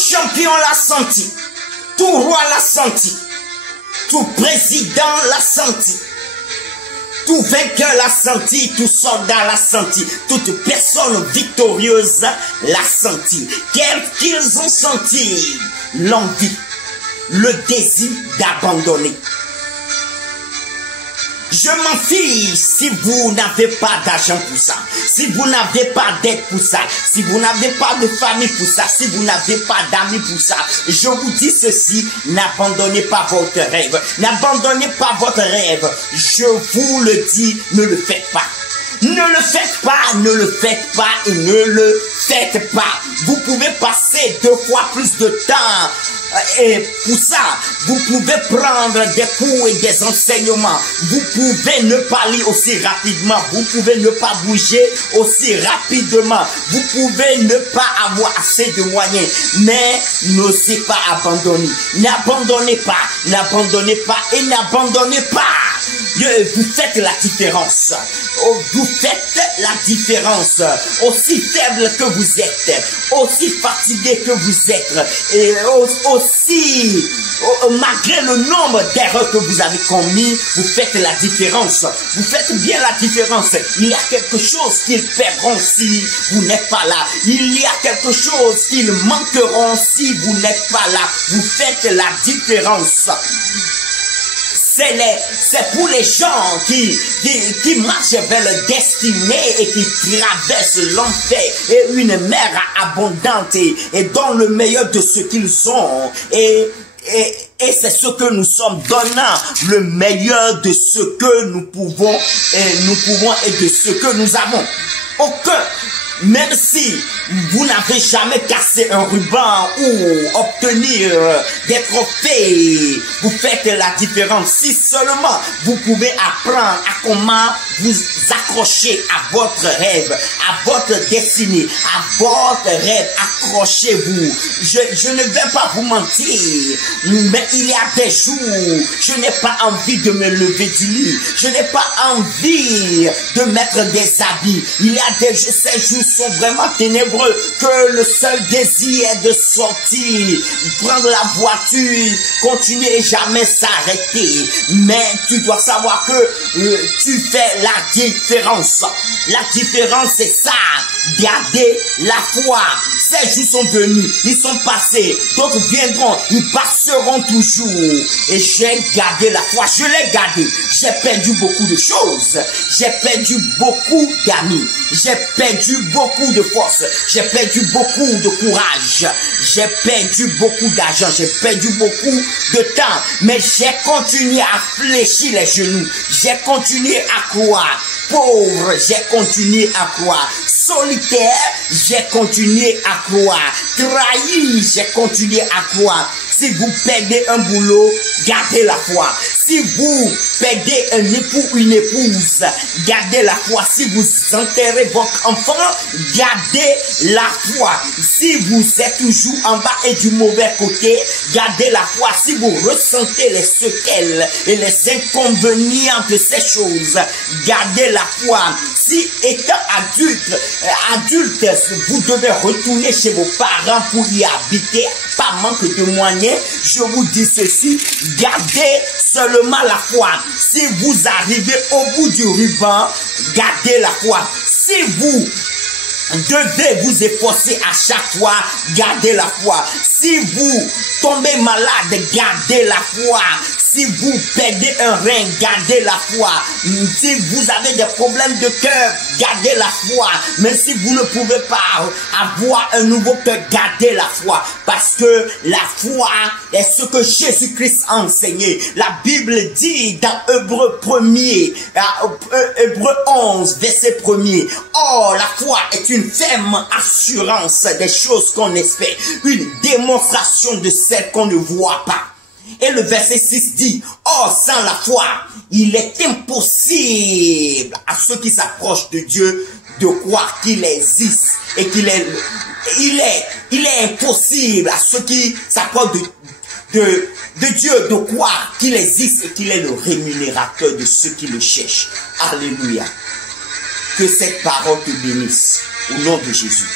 champion l'a senti. Tout roi l'a senti. Tout président l'a senti. Tout vainqueur l'a senti, tout soldat l'a senti, toute personne victorieuse l'a senti. Qu'est-ce qu'ils ont senti? L'envie, le désir d'abandonner. Je m'en fiche si vous n'avez pas d'argent pour ça, si vous n'avez pas d'aide pour ça, si vous n'avez pas de famille pour ça, si vous n'avez pas d'amis pour ça. Je vous dis ceci, n'abandonnez pas votre rêve, n'abandonnez pas votre rêve. Je vous le dis, ne le faites pas. Ne le faites pas, ne le faites pas et ne le faites pas. Vous pouvez passer 2 fois plus de temps et pour ça, vous pouvez prendre des cours et des enseignements. Vous pouvez ne pas lire aussi rapidement. Vous pouvez ne pas bouger aussi rapidement. Vous pouvez ne pas avoir assez de moyens. Mais n'osez pas abandonner. N'abandonnez pas, n'abandonnez pas et n'abandonnez pas. Vous faites la différence. Vous faites la différence. Aussi faible que vous êtes, aussi fatigué que vous êtes, et aussi, malgré le nombre d'erreurs que vous avez commis, vous faites la différence. Vous faites bien la différence. Il y a quelque chose qu'ils perdront si vous n'êtes pas là. Il y a quelque chose qu'ils manqueront si vous n'êtes pas là. Vous faites la différence. C'est pour les gens qui marchent vers le destiné et qui traversent l'enfer et une mer abondante et donnent le meilleur de ce qu'ils ont. Et c'est ce que nous sommes, donnant le meilleur de ce que nous pouvons et de ce que nous avons. Même si vous n'avez jamais cassé un ruban ou obtenir des trophées, vous faites la différence. Si seulement vous pouvez apprendre à comment vous accrocher à votre rêve, à votre destinée, à votre rêve, accrochez-vous. Je ne vais pas vous mentir, mais il y a des jours, je n'ai pas envie de me lever du lit. Je n'ai pas envie de mettre des habits. Il y a ces jours sont vraiment ténébreux, que le seul désir est de sortir, prendre la voiture, continuer et jamais s'arrêter. Mais tu dois savoir que tu fais la différence. La différence, c'est ça. Gardez la foi. Ces jours sont venus, ils sont passés, d'autres viendront, ils passeront toujours. Et j'ai gardé la foi, je l'ai gardée. J'ai perdu beaucoup de choses. J'ai perdu beaucoup d'amis. J'ai perdu beaucoup de force. J'ai perdu beaucoup de courage. J'ai perdu beaucoup d'argent. J'ai perdu beaucoup de temps. Mais j'ai continué à fléchir les genoux. J'ai continué à croire. Pauvre, j'ai continué à croire. Solitaire, j'ai continué à croire. Trahi, j'ai continué à croire. Si vous perdez un boulot, gardez la foi. Si vous perdez un époux ou une épouse, gardez la foi. Si vous enterrez votre enfant, gardez la foi. Si vous êtes toujours en bas et du mauvais côté, gardez la foi. Si vous ressentez les séquelles et les inconvénients de ces choses, gardez la foi. Si étant adulte, vous devez retourner chez vos parents pour y habiter, par manque de moyens, je vous dis ceci, gardez seulement la foi. Si vous arrivez au bout du ruban, gardez la foi. Si vous devez vous efforcer à chaque fois, gardez la foi. Si vous tombez malade, gardez la foi. Si vous perdez un rein, gardez la foi. Si vous avez des problèmes de cœur, gardez la foi. Mais si vous ne pouvez pas avoir un nouveau cœur, gardez la foi. Parce que la foi est ce que Jésus-Christ a enseigné. La Bible dit dans Hébreux 11, verset 1er. Or, la foi est une ferme assurance des choses qu'on espère. Une démonstration de celles qu'on ne voit pas. Et le verset 6 dit, or sans la foi, il est impossible à ceux qui s'approchent de Dieu de croire qu'il existe et qu'il est, il est impossible à ceux qui s'approchent de Dieu de croire qu'il existe et qu'il est le rémunérateur de ceux qui le cherchent. Alléluia. Que cette parole te bénisse au nom de Jésus.